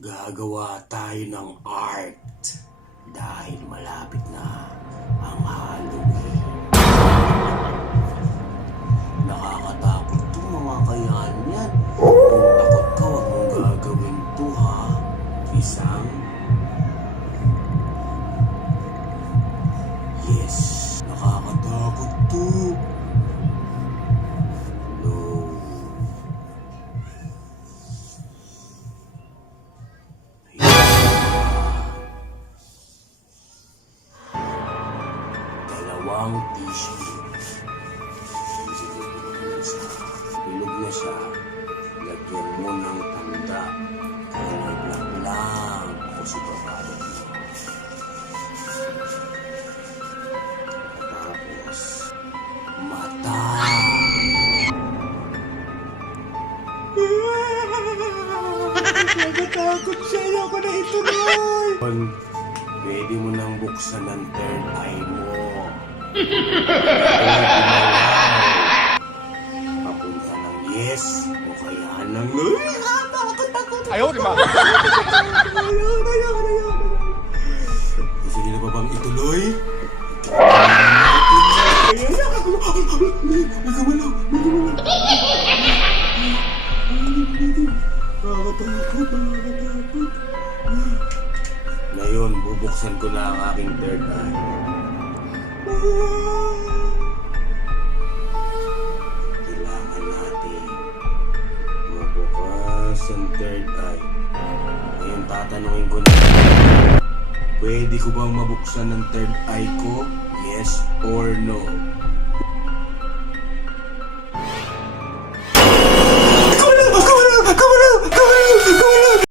Gagawa tayo ng art dahil malapit na ang Halloween. Nakakatakot to mga kayan yan. Kung takot ka, wag mong gagawin to ha. Isang yes, nakakatakot to. No. Dalawang tissue. Bilog na siya. Lagyan mo ng tanda. Kulay black lang. O sigurado mo. Tapos, mata. Nagatakot siya. Ayoko na ituloy. Pwede mo nang buksan ang third eye mo. Papunta ng yes o kaya ng takot. Ayaw, di ba? Gusto niyo na ba bang ituloy? May gumalaw. Nakakatakot. Ngayon, bubuksan ko na ang aking third eye. Kailangan natin mabukas ang third eye. Ngayon, tatanungin ko na, pwede ko bang mabuksan ang third eye ko? Yes or no?